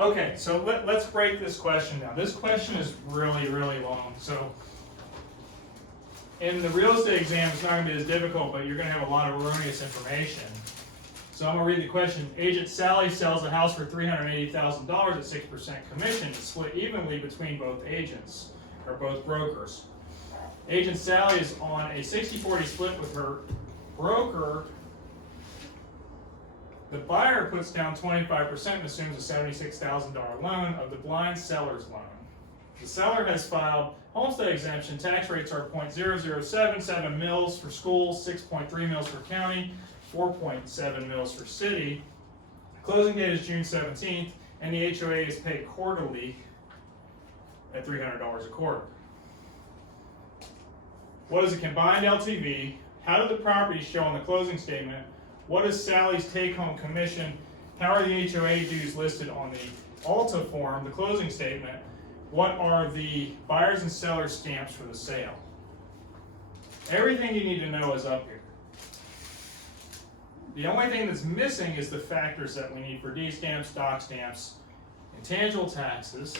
Okay, so let's break this question down. This question is really, really long. So in the real estate exam, it's not going to be as difficult, but you're going to have a lot of erroneous information. So I'm going to read the question. Agent Sally sells a house for $380,000 at 6% commission. It's split evenly between both agents, or both brokers. Agent Sally is on a 60-40 split with her broker. The buyer puts down 25% and assumes a $76,000 loan of the blind seller's loan. The seller has filed homestead exemption. Tax rates are 0.0077 mils for schools, 6.3 mils for county, 4.7 mils for city. Closing date is June 17th, and the HOA is paid quarterly at $300 a quarter. What is the combined LTV? How do the properties show on the closing statement? What is Sally's take-home commission? How are the HOA dues listed on the ALTA form, the closing statement? What are the buyers and sellers stamps for the sale? Everything you need to know is up here. The only thing that's missing is the factors that we need for D stamps, doc stamps, intangible taxes.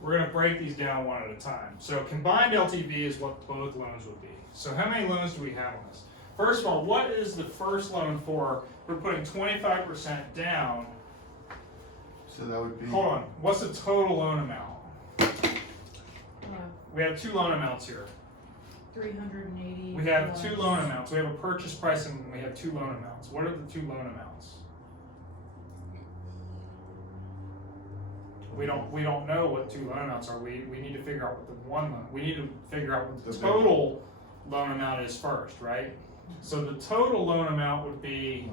We're going to break these down one at a time. So combined LTV is what both loans would be. So how many loans do we have on this? First of all, what is the first loan for? We're putting 25% down. So that would be. Hold on. What's the total loan amount? We have two loan amounts here. 380. We have two loan amounts. We have a purchase price and we have two loan amounts. What are the two loan amounts? We don't know what two loan amounts are. We need to figure out what the one loan. We need to figure out what the total loan amount is first, right? So the total loan amount would be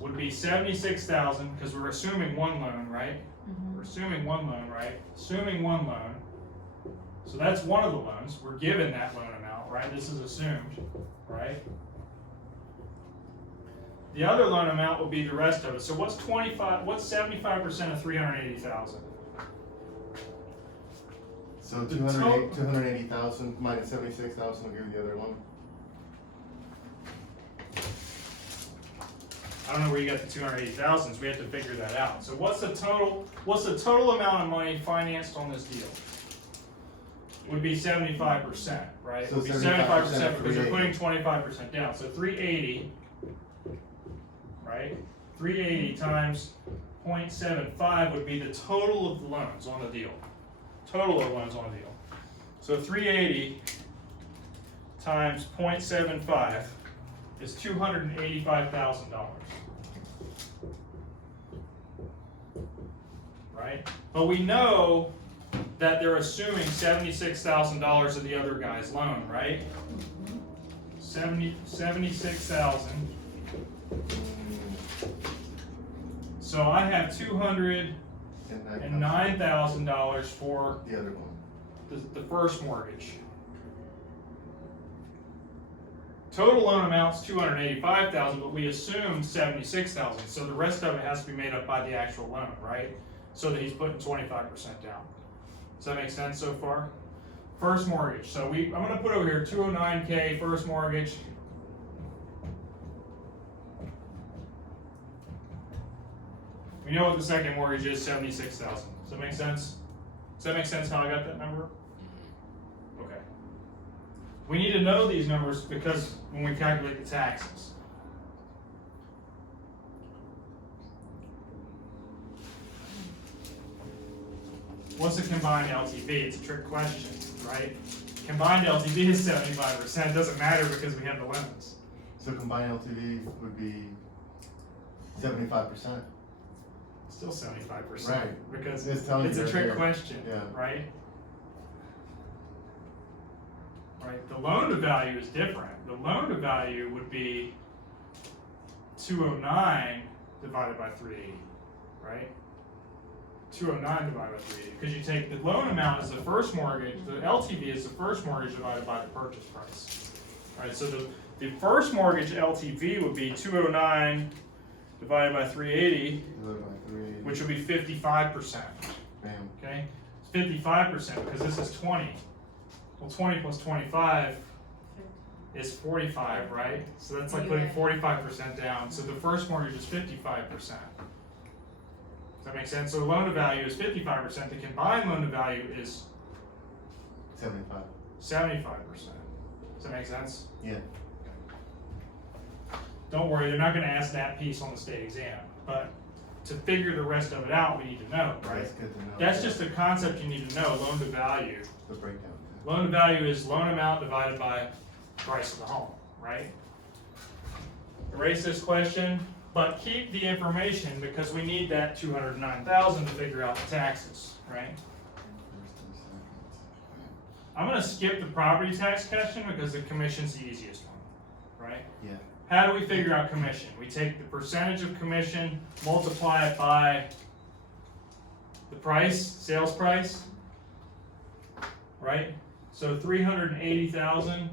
$76,000 because we're assuming one loan, right? Mm-hmm. We're assuming one loan, right? Assuming one loan. So that's one of the loans. We're given that loan amount, right? This is assumed, right? The other loan amount will be the rest of it. So what's 75% of 380,000? So 280,000 minus 76,000 will give you the other one. I don't know where you got the 280,000. So we have to figure that out. So what's the total amount of money financed on this deal? Would be 75%, right? So Would be 75% because you're putting 25% down. So 380, right? 380 times 0.75 would be the total of the loans on the deal. Total of loans on the deal. So 380 times 0.75 is $285,000. Right? But we know that they're assuming $76,000 of the other guy's loan, right? 76,000. So I have $209,000 for the other one. the first mortgage. Total loan amount's $285,000, but we assumed $76,000. So the rest of it has to be made up by the actual loan, right? So that he's putting 25% down. Does that make sense so far? First mortgage. So I'm going to put over here 209K first mortgage. We know what the second mortgage is, 76,000. Does that make sense? Does that make sense how I got that number? Okay. We need to know these numbers because when we calculate the taxes. What's the combined LTV? It's a trick question, right? Combined LTV is 75%. It doesn't matter because we have the limits. So combined LTV would be 75%. Still 75%. Right. Because It's it's a a trick question, yeah. right? Right. The loan to value is different. The loan to value would be 209 divided by 380, right? 209 divided by 380, because you take the loan amount as the first mortgage, the LTV is the first mortgage divided by the purchase price. Right, so the first mortgage LTV would be 209 divided by 380, Divided by 380. which would be 55%. Bam. Okay? It's 55% because this is 20. Well, 20 plus 25 is 45, right? So that's like You're putting right. 45% down. So the first mortgage is 55%. Does that make sense? So loan to value is 55%. The combined loan to value is 75. 75%. Does that make sense? Yeah. Don't worry, they're not going to ask that piece on the state exam. But to figure the rest of it out, we need to know, right? That's good to know. That's just a concept you need to know, loan to value. The breakdown. Loan to value is loan amount divided by price of the home, right? Erase this question, but keep the information because we need that 209,000 to figure out the taxes, right? I'm gonna skip the property tax question because the commission's the easiest one, right? Yeah. How do we figure out commission? We take the percentage of commission, multiply it by the price, sales price, right? So 380,000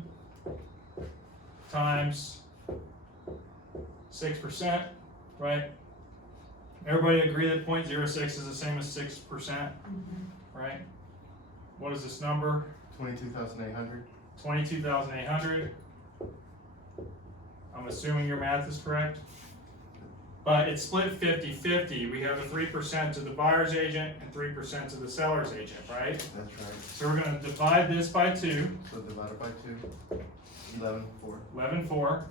times 6%, right? Everybody agree that 0.06 is the same as 6%, right? What is this number? 22,800. 22,800. I'm assuming your math is correct. But it's split 50-50. We have a 3% to the buyer's agent and 3% to the seller's agent, right? That's right. So we're gonna divide this by 2, So divided by 2. 11, 4. 11,4.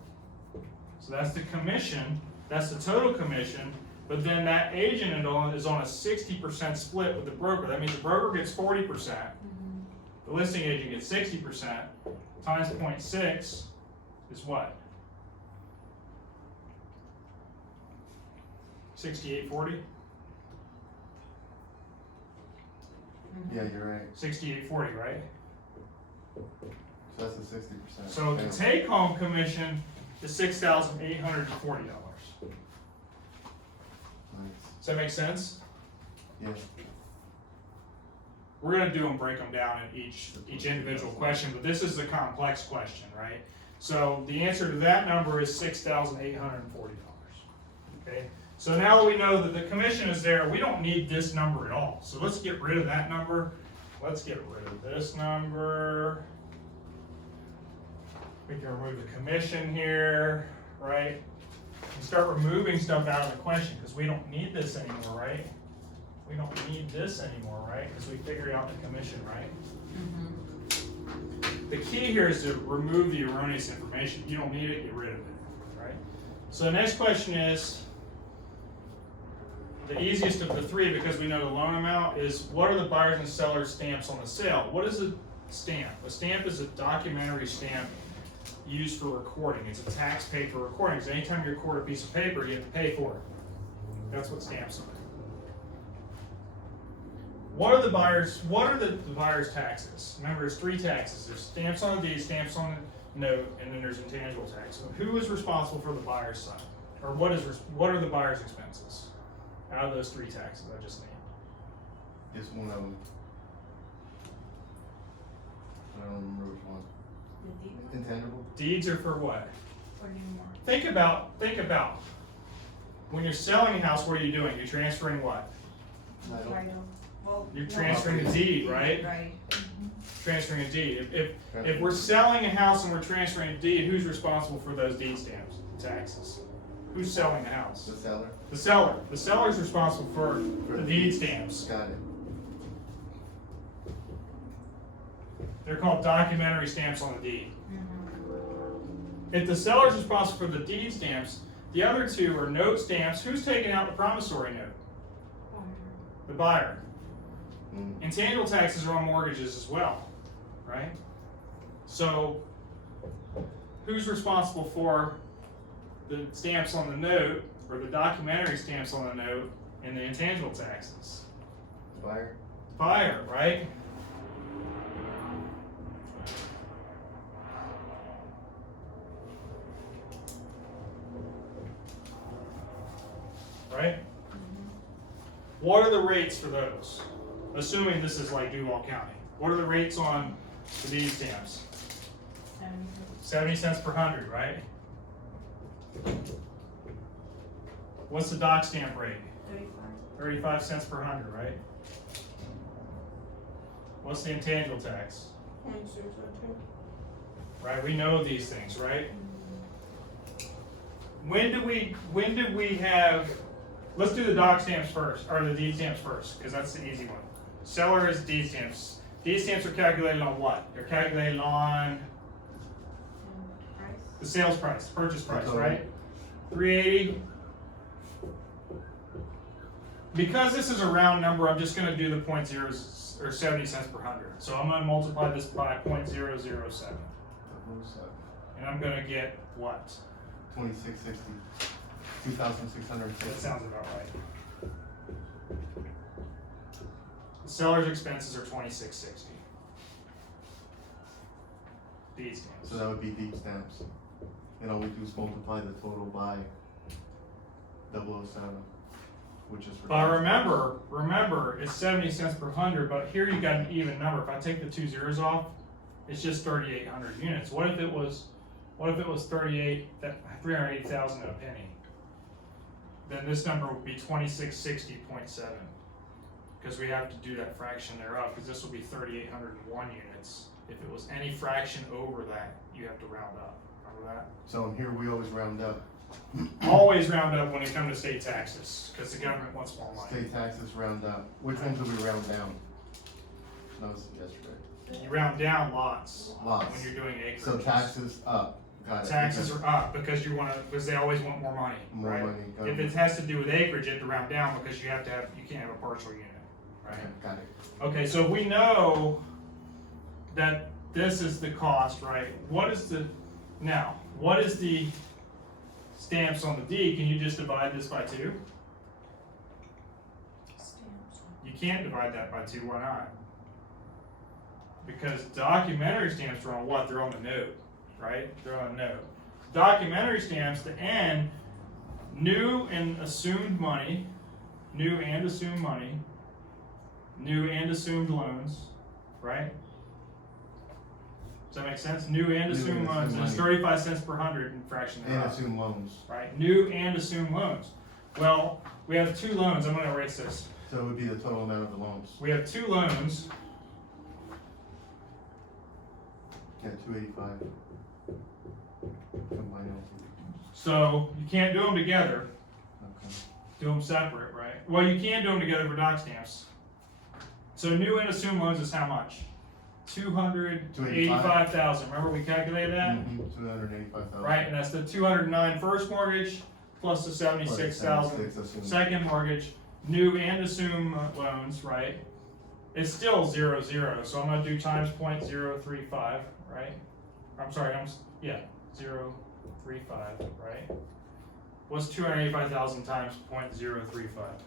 So that's the commission, that's the total commission, but then that agent is on a 60% split with the broker. That means the broker gets 40%, the listing agent gets 60%, times 0.6 is what? 6840? Yeah, you're right. 6840, right? So that's the 60%. So the take-home commission is $6,840. Nice. Does that make sense? Yeah. We're gonna do them, break them down in each individual question, but this is a complex question, right? So the answer to that number is $6,840. Okay. So now that we know that the commission is there, we don't need this number at all. So let's get rid of that number. Let's get rid of this number. We can remove the commission here, right? And start removing stuff out of the question because we don't need this anymore, right? We don't need this anymore, right? Because we figured out the commission, right? The key here is to remove the erroneous information. You don't need it, get rid of it, right? So the next question is, the easiest of the three because we know the loan amount is what are the buyers and sellers stamps on the sale? What is a stamp? A stamp is a documentary stamp used for recording. It's a tax paid for recording. So anytime you record a piece of paper, you have to pay for it. That's what stamps are. What are the buyer's taxes? Remember, there's 3 taxes. There's stamps on the deed, stamps on the note, and then there's intangible tax. So who is responsible for the buyer's side? Or what are the buyer's expenses out of those 3 taxes I just named? Just one of them. I don't remember which one. Intangible? Deeds are for what? What do you want? Think about when you're selling a house, what are you doing? You're transferring what? Title. Well, You're transferring a deed, right? Right. Transferring a deed. If we're selling a house and we're transferring a deed, who's responsible for those deed stamps, taxes? Who's selling the house? The seller? The seller. The seller's responsible for the deed stamps. Got it. They're called documentary stamps on the deed. If the seller's responsible for the deed stamps, the other 2 are note stamps. Who's taking out the promissory note? The buyer. Intangible taxes are on mortgages as well, right? So, who's responsible for the stamps on the note, or the documentary stamps on the note, and the intangible taxes? Buyer? Buyer, right? Right? What are the rates for those? Assuming this is like Duval County. What are the rates on the deed stamps? 70 cents per 100, right? What's the doc stamp rate? 35 cents per 100, right? What's the intangible tax? right? We know these things, right? When did we have, let's do the doc stamps first, or the deed stamps first, because that's the easy one. Seller is deed stamps. Deed stamps are calculated on what? They're calculated on Price? the sales price, purchase price, Total. right? 380. Because this is a round number, I'm just gonna do the 0.0 or 70 cents per hundred. So I'm gonna multiply this by 0.007. And I'm gonna get what? 2660. 2,660. That sounds about right. The seller's expenses are 2660. Deed stamps. So that would be deed stamps. And all we do is multiply the total by 007, which is for. But remember, it's 70 cents per hundred, but here you got an even number. If I take the 2 zeros off, it's just 3,800 units. What if it was 380,000 and a penny? Then this number would be 2660.7. Because we have to do that fraction thereof, because this will be 3,801 units. If it was any fraction over that, you have to round up. Remember that? So here we always round up. Always round up when it comes to state taxes, because the government wants more money. State taxes round up. Which ones do we round down? That was yesterday. You round down lots. Lots. When you're doing acreage. So taxes up. Got it. Taxes are up because they always want more money, More right? money, got If it. it has to do with acreage, you have to round down because you can't have a partial unit, right? Okay, got it. Okay, so we know that this is the cost, right? What is the stamps on the deed? Can you just divide this by 2? Stamps. You can't divide that by 2, why not? Because documentary stamps are on what? They're on the note, right? They're on a note. Documentary stamps, the N, new and assumed money, new and assumed loans, right? Does that make sense? New and New assumed and loans, assumed and it's money. 35 cents per hundred in fraction And thereof, assume loans. right? New and assumed loans. Well, we have 2 loans. I'm gonna erase this. So it would be the total amount of the loans. We have 2 loans. Yeah, 285. Combine all. So you can't do them together, Okay. do them separate, right? Well, you can do them together for doc stamps. So new and assumed loans is how much? 285,000. Remember we calculated that? 285,000. Right, and that's the 209 first mortgage plus the 76,000 assumed. second mortgage. New and assumed loans, right? It's still 0, 0. So I'm gonna do times 0.035, right? I'm sorry, 0.035, right? What's 285,000 times 0.035?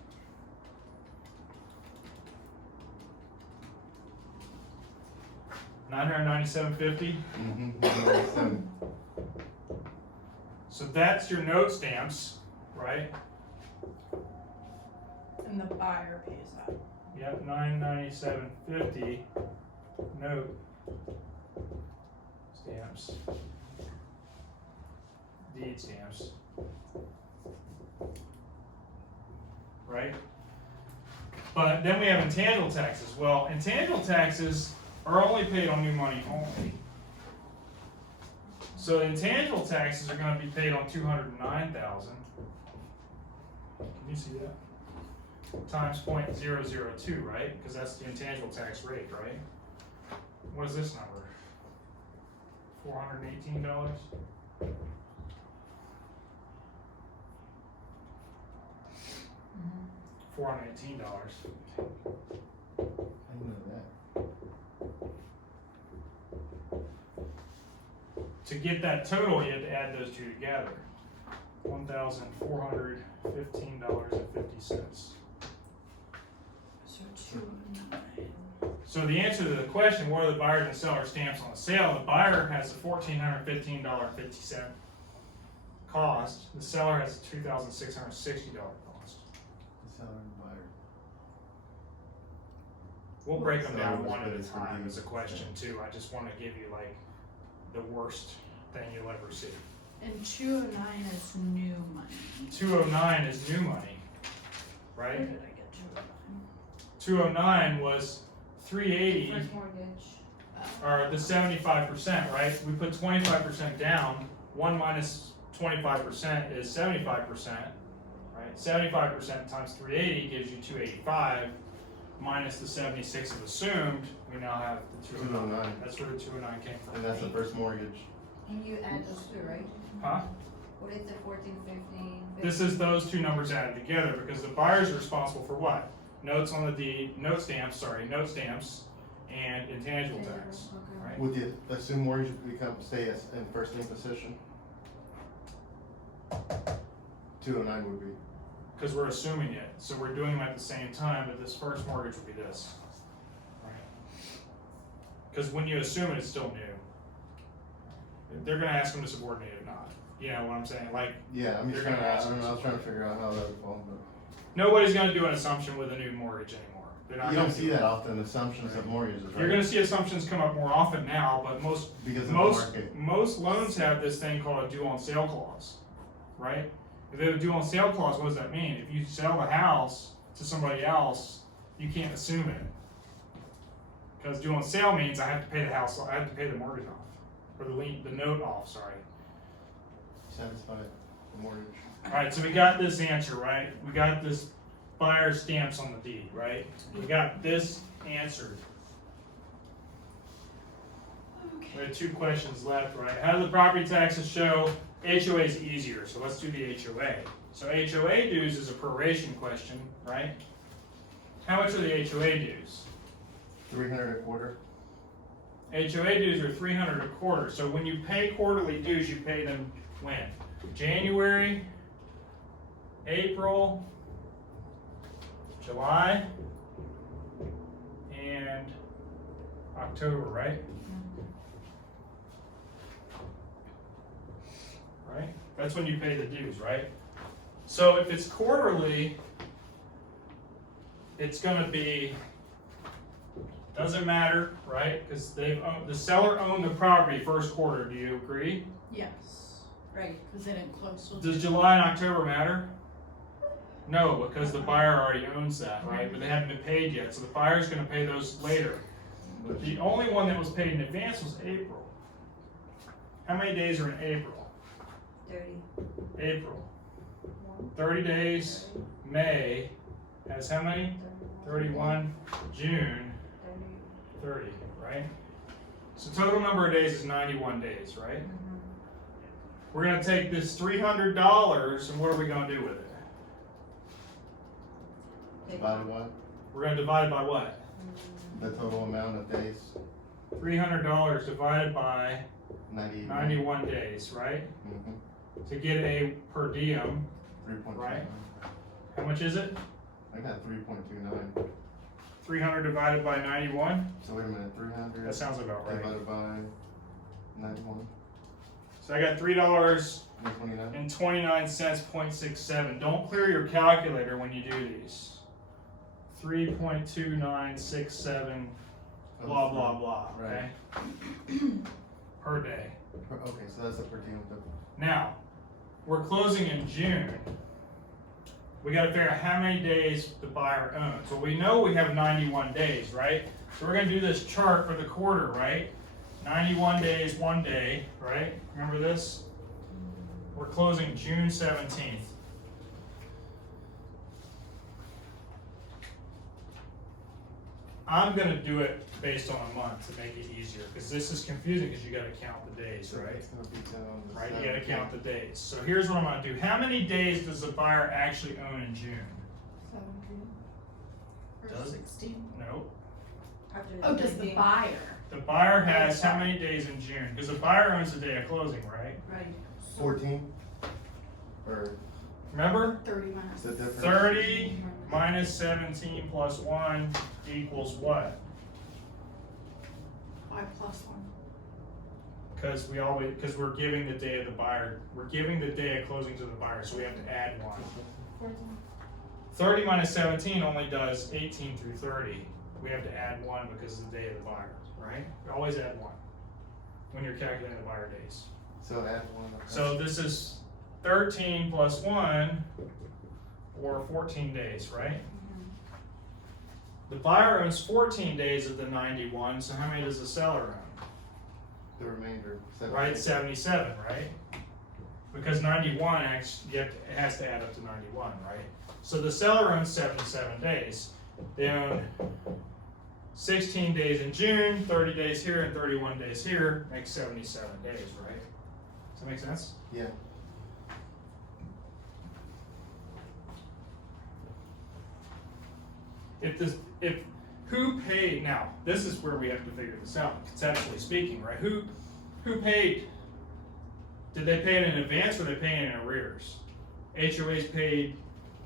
$997.50. 197. So that's your note stamps, right? And the buyer pays that. Yep, $997.50 note stamps, deed stamps, right? But then we have intangible taxes. Well, intangible taxes are only paid on new money only. So intangible taxes are going to be paid on 209,000. Can you see that? Times 0.002, right? Because that's the intangible tax rate, right? What is this number? $418? $418. I know that. To get that total, you have to add those 2 together. $1,415.50. So 209. So the answer to the question, what are the buyers and sellers stamps on the sale? The buyer has a $1,415.50 cost. The seller has a $2,660 cost. The seller and buyer. We'll break them down Seller one at a was time better as a question too. I just want to give you like the worst thing you'll ever see. And 209 is new money. 209 is new money, Where right? did I get 209? 209 was 380. First mortgage. or the 75%, right? We put 25% down, 1 minus 25% is 75%, right? 75% times 380 gives you 285, minus the 76 of assumed, we now have the 209. 209. That's where the 209 came from. And that's the first mortgage. And you add those two, right? Huh? What is the 14, 15? This is those two numbers added together, because the buyer's responsible for what? Notes on the deed, note stamps, and intangible tax, Okay. right? Would the assumed mortgage stay as in first name position? 209 would be. Because we're assuming it, so we're doing them at the same time, but this first mortgage would be this. Right? Because when you assume it, it's still new. They're gonna ask them to subordinate it or not. You know what I'm saying? Like, Yeah, I'm just They're trying to, gonna I ask don't know, I us. was trying to figure out how that would fall, but. nobody's gonna do an assumption with a new mortgage anymore. They're not You gonna don't see do it. that often, assumptions of mortgages, right? You're gonna see assumptions come up more often now, but Because of the most market. loans have this thing called a due on sale clause, right? If they have a due on sale clause, what does that mean? If you sell the house to somebody else, you can't assume it. Because due on sale means I have to pay the house, I have to pay the mortgage off, or the note off, sorry. Satisfy the mortgage. Alright, so we got this answer, right? We got this buyer stamps on the deed, right? We got this answered. We had 2 questions left, right? How do the property taxes show? HOA is easier, so let's do the HOA. So HOA dues is a proration question, right? How much are the HOA dues? 300 a quarter. HOA dues are $300 a quarter. So when you pay quarterly dues, you pay them when? January, April, July, and October, right? Right? That's when you pay the dues, right? So if it's quarterly, it's gonna be, doesn't matter, right? Because the seller owned the property first quarter, do you agree? Yes, right, cause they didn't close. till Does July and October matter? No, because the buyer already owns that, right? But they haven't been paid yet, so the buyer's gonna pay those later. The only one that was paid in advance was April. How many days are in April? 30. April. 30 days. May has how many? 31. June, 30, right? So total number of days is 91 days, right? We're gonna take this $300 and what are we gonna do with it? Divided what? We're gonna divide it by what? The total amount of days, $300 divided by 90. 91 days, right? Mm-hmm. To get a per diem, 3.29. Right. how much is it? I got 3.29. 300 divided by 91? So wait a minute, 300 That sounds about right. divided by 91. So I got $129. $3.29, 0.67. Don't clear your calculator when you do these. 3.2967, blah, blah, blah, okay? Per day. Okay, so that's a per diem. Now, we're closing in June. We gotta figure out how many days the buyer owns. Well, we know we have 91 days, right? So we're gonna do this chart for the quarter, right? 91 days, 1 day, right? Remember this? We're closing June 17th. I'm gonna do it based on a month to make it easier, because this is confusing because you gotta count the days, right? It's gonna be down to Right, you gotta 17. count the days. So here's what I'm gonna do. How many days does the buyer actually own in June? 17. Or Does it? 16. Nope. Oh, does the buyer? The buyer has how many days in June? Because the buyer owns the day of closing, right? Right. 14? Or Remember? 30 minus. the difference? 30 minus 17 plus 1 equals what? 5 plus 1. Because we're giving the day of the buyer, we're giving the day of closing to the buyer, so we have to add 1. 30 minus 17 only does 18 through 30. We have to add 1 because of the day of the buyer, right? You always add 1 when you're calculating the buyer days. So add 1. Okay. So this is 13 plus 1, or 14 days, right? The buyer owns 14 days of the 91, so how many does the seller own? The remainder, 76. Right, 77, right? Because 91 actually, it has to add up to 91, right? So the seller owns 77 days. They own 16 days in June, 30 days here, and 31 days here, makes 77 days, right? Does that make sense? Yeah. If who paid, now, this is where we have to figure this out, conceptually speaking, right? Who paid? Did they pay it in advance or they pay it in arrears? HOA's paid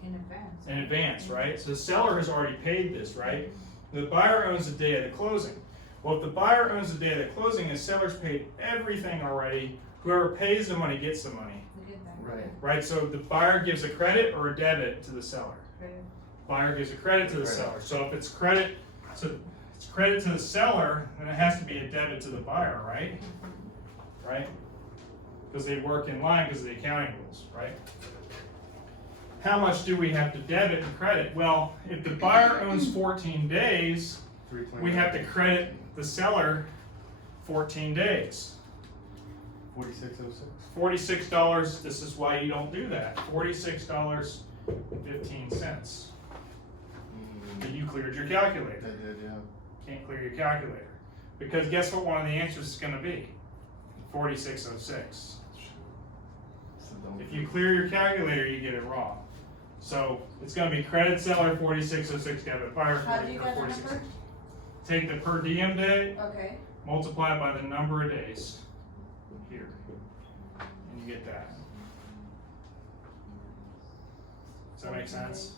In advance. in advance, right? So the seller has already paid this, right? The buyer owns the day of the closing. Well, if the buyer owns the day of the closing and the seller's paid everything already, whoever pays the money gets the money, We get that. Right. right? So the buyer gives a credit or a debit to the seller. Credit. Buyer gives a credit to the Credit. seller. So if it's credit, so it's credit to the seller, then it has to be a debit to the buyer, right? Right? Because they work in line because of the accounting rules, right? How much do we have to debit and credit? Well, if the buyer owns 14 days, 329. we have to credit the seller 14 days. 4606. $46, this is why you don't do that. $46.15. But you cleared your calculator. I did, yeah. Can't clear your calculator. Because guess what one of the answers is gonna be? 4606. So don't. If you clear your calculator, you get it wrong. So it's gonna be credit seller 4606, debit buyer How do you get that 4606. number? Take the per diem day, Okay. multiply it by the number of days here, and you get that. Does that make sense?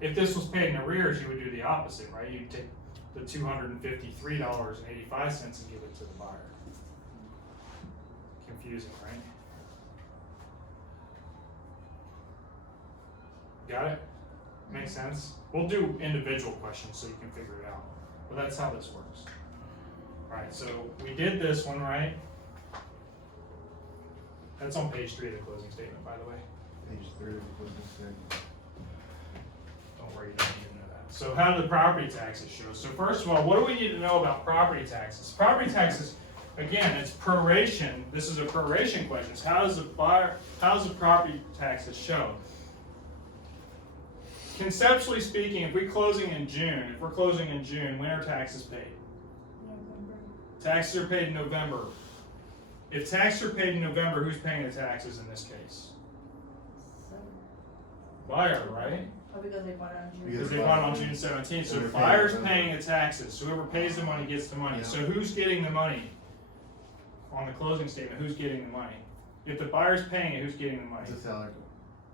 If this was paid in arrears, you would do the opposite, right? You'd take the $253.85 and give it to the buyer. Confusing, right? Got it? Makes sense? We'll do individual questions so you can figure it out. But that's how this works. Alright, so we did this one, right? That's on page 3 of the closing statement, by the way. Page 3 of the closing statement. Don't worry, you don't need to know that. So how do the property taxes show? So first of all, what do we need to know about property taxes? Property taxes, again, it's proration. This is a proration question. So how does the property taxes show? Conceptually speaking, if we're closing in June, when are taxes paid? November. Taxes are paid in November. If taxes are paid in November, who's paying the taxes in this case? Buyer, right? Oh, because they bought it on June. Because they bought it on June 17th. So And they're paying buyer's November. paying the taxes. Whoever pays the money gets the money. Yeah. So who's getting the money? On the closing statement, who's getting the money? If the buyer's paying it, who's getting the money? It's a seller.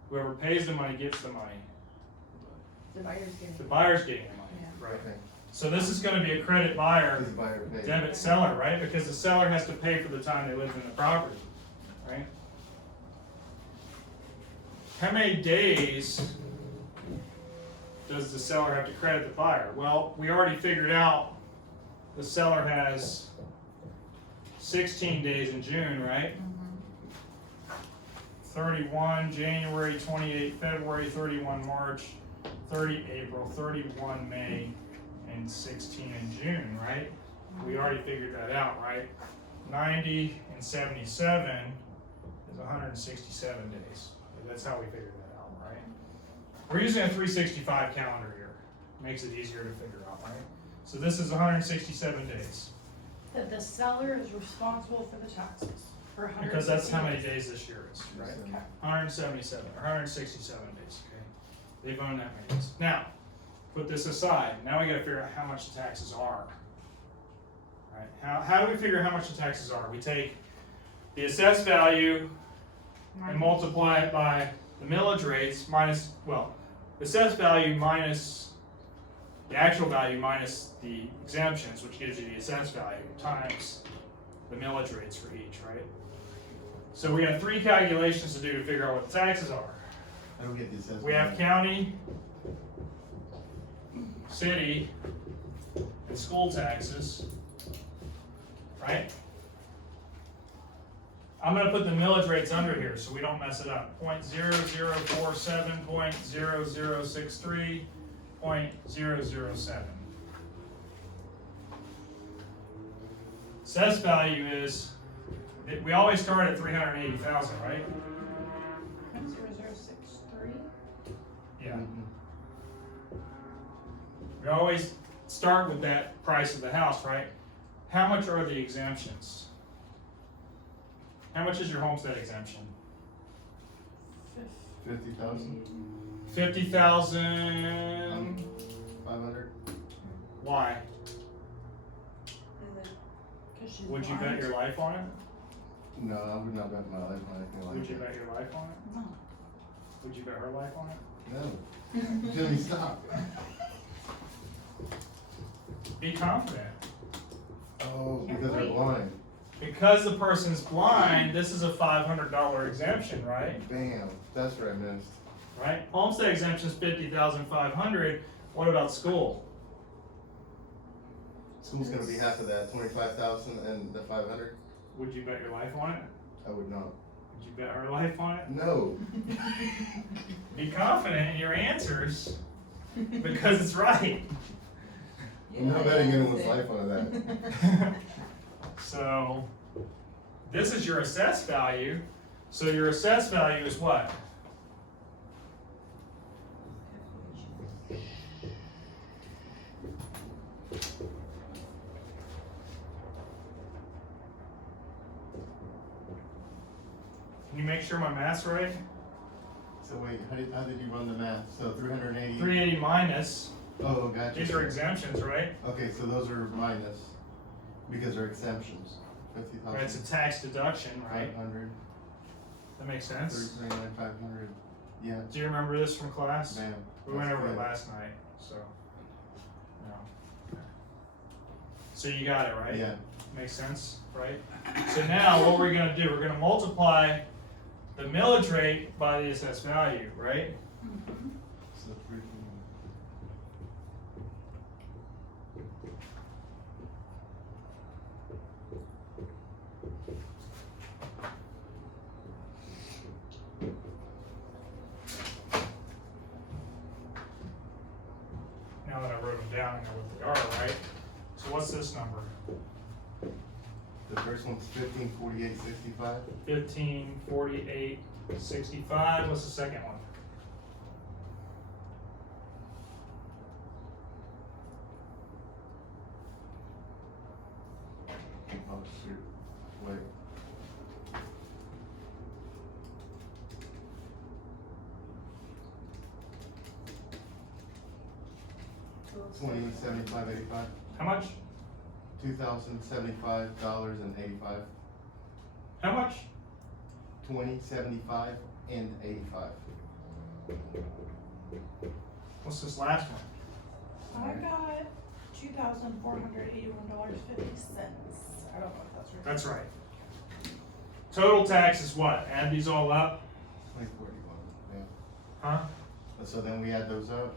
Whoever pays the money gets the money. The buyer's getting. The buyer's getting the money, Yeah. right? Okay. So this is gonna be a credit buyer, Does the buyer pay? debit seller, right? Because the seller has to pay for the time they lived in the property, right? How many days does the seller have to credit the buyer? Well, we already figured out the seller has 16 days in June, right? 31 January, 28 February, 31 March, 30 April, 31 May, and 16 in June, right? We already figured that out, right? 90 and 77 is 167 days. That's how we figured that out, right? We're using a 365 calendar here. Makes it easier to figure out, right? So this is 167 days, That the seller is responsible for the taxes for 100. because that's how many days this year is, right? Okay. 177 or 167 days, okay? They've owned that many days. Now, put this aside. Now we gotta figure out how much the taxes are. Right? How do we figure how much the taxes are? We take the assessed value and multiply it by the millage rates minus, well, the assessed value minus the actual value minus the exemptions, which gives you the assessed value, times the millage rates for each, right? So we have 3 calculations to do to figure out what the taxes are. I don't get the assessment. We have county, city, and school taxes, right? I'm gonna put the millage rates under here so we don't mess it up. 0.0047, 0.0063, 0.007. Assessed value is, we always start at 380,000, right? 0.0063. Yeah. Mhm. We always start with that price of the house, right? How much are the exemptions? How much is your homestead exemption? 50,000, 50,000. 500. Why? Cause she's Would you bet blind. your life on it? No, I would not bet my life on anything like Would you that. bet your life on it? No. Would you bet her life on it? No. Jimmy, stop. Be confident. Oh, Can't because they're wait. blind. Because the person's blind, this is a $500 exemption, right? Bam, that's where I missed. Right? Homestead exemption is 50,500. What about school? School's gonna be half of that, 25,000 and the 500. Would you bet your life on it? I would not. Would you bet her life on it? No. Be confident in your answers because it's right. I'm not betting anyone's life on that. So this is your assessed value. So your assessed value is what? Can you make sure my math's right? So wait, how did you run the math? So 380. 380 minus, Oh, gotcha. these are exemptions, right? Okay, so those are minus because they're exemptions. 50,000. Right, it's a tax deduction, right? 500. That makes sense. 339, 500. Yeah. Do you remember this from class? Bam. We went That's over it good. last night, so. No. So you got it, right? Yeah. Makes sense, right? So now what we're gonna do, we're gonna multiply the millage rate by the assessed value, right? Mhm. So 3. Now that I wrote them down, I know what they are, right? So what's this number? The first one's 1548.65. 1548.65. What's the second one? Oh shoot. Wait. $2075.85. How much? $2,075.85. How much? $20.75 and 85. What's this last one? I got $2,481.50. I don't know if that's right. That's right. Total tax is what? Add these all up? 2041. Yeah. Huh? So then we add those up.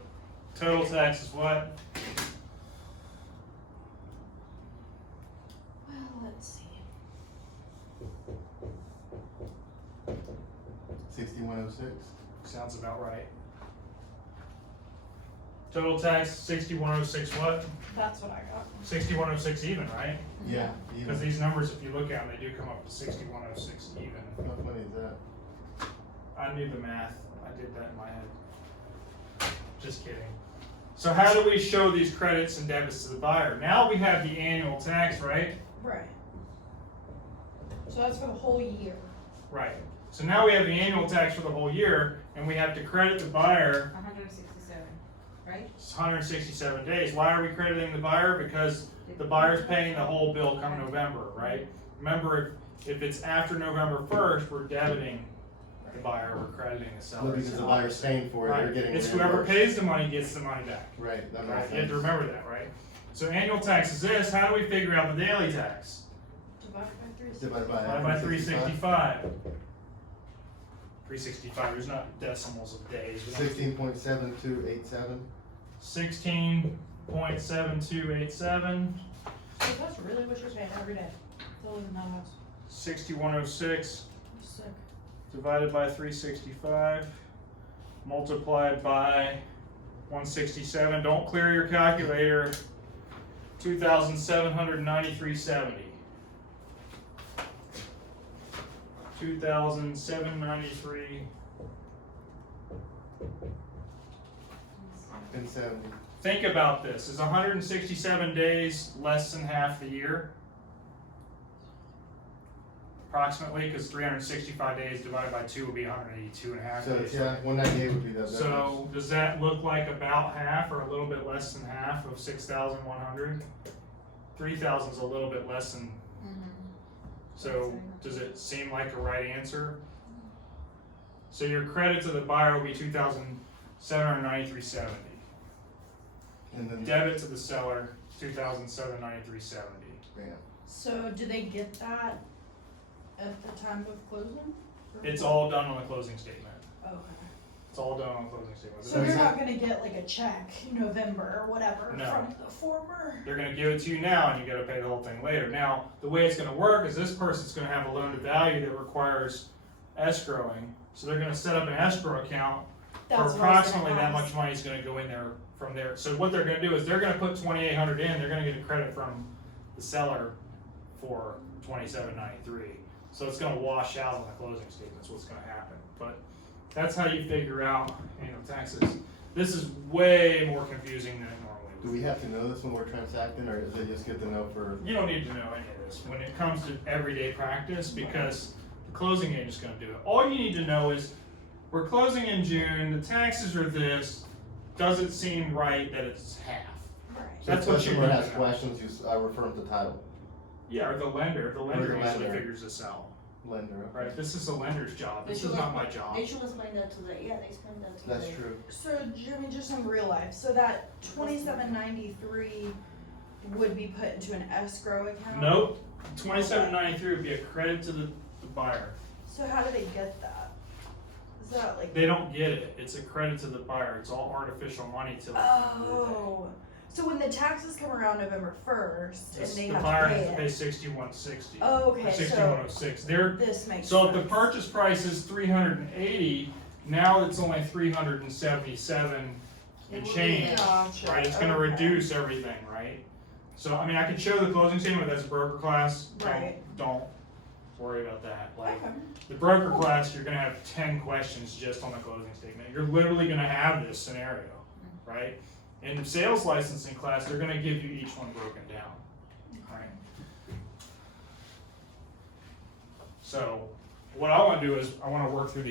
Total tax is what? Well, let's see. 6106. Sounds about right. Total tax, 6106 what? That's what I got. 6106 even, right? Yeah. Because these numbers, if you look at them, they do come up to 6106 even. How funny is that? I knew the math. I did that in my head. Just kidding. So how do we show these credits and debits to the buyer? Now we have the annual tax, right? Right. So that's for the whole year. Right. So now we have the annual tax for the whole year, and we have to credit the buyer 167, right? 167 days. Why are we crediting the buyer? Because the buyer's paying the whole bill come November, right? Remember, if it's after November 1st, we're debiting the buyer, we're crediting the seller. Well, because the buyer's paying for it, Right. they're getting It's whoever reimbursed. pays the money gets the money back. Right, that Right, makes you have sense. to remember that, right? So annual tax is this, how do we figure out the daily tax? Divided by 3. Divided by Divided by 365. 365, there's not decimals of days. We don't- 16.7287. 16.7287, So that's really what you're paying every day. It's only in that house. 6106 Sick. divided by 365, multiplied by 167. Don't clear your calculator. 2,793.70. 2,793. And 70. Think about this. Is 167 days less than half the year? Approximately, because 365 days divided by 2 would be 182 and a half So, days. yeah, 198 would be that difference. So does that look like about half or a little bit less than half of 6,100? 3,000 is a little bit less than, so does it seem like a right answer? So your credit to the buyer will be 2,793.70. And then, Debit to the seller, 2,793.70. yeah. So do they get that at the time of closing? Or It's what? all done on the closing statement. Okay. It's all done on the closing statement. So they're not gonna get like a check November or whatever No. from the former? They're gonna give it to you now and you gotta pay the whole thing later. Now, the way it's gonna work is this person's gonna have a loan to value that requires escrowing. So they're gonna set up an escrow account for That's what I was gonna approximately that ask. much money is gonna go in there from there. So what they're gonna do is they're gonna put 2,800 in, they're gonna get a credit from the seller for 2,793. So it's gonna wash out on the closing statement, is what's gonna happen. But that's how you figure out annual taxes. This is way more confusing than it normally Do would. we have to know this when we're transacting, or is it just good to know for? You don't need to know any of this when it comes to everyday practice because the closing agent's gonna do it. All you need to know is, we're closing in June, the taxes are this, does it seem right that it's half? Right. That's So what if you customer need has to know. questions, I refer them to title, Yeah, or the lender the usually lender. figures this out, lender, okay. right? This is the lender's job, this is not my job. They should explain that to the, yeah, they explain that to the. That's true. So Jimmy, just in real life, so that 2793 would be put into an escrow account? Nope, 2,793 would be a credit to the buyer. So how do they get that? Is that like? They don't get it, it's a credit to the buyer, it's all artificial money till the end of the day. Oh, so when the taxes come around November 1st and they The have buyer to has to pay pay it? 6160. Oh, okay, so 6106. They're this makes so if sense. the purchase price is 380, now it's only 377 and change, Gotcha, right? It's gonna okay. reduce everything, right? So I mean, I could show the closing statement, but that's a broker class. Right. Don't worry about that. Like Okay. the broker class, you're gonna have 10 questions just on the closing statement. You're literally gonna have this scenario, right? In the sales licensing class, they're gonna give you each one broken down, right? So what I wanna do is I wanna work through these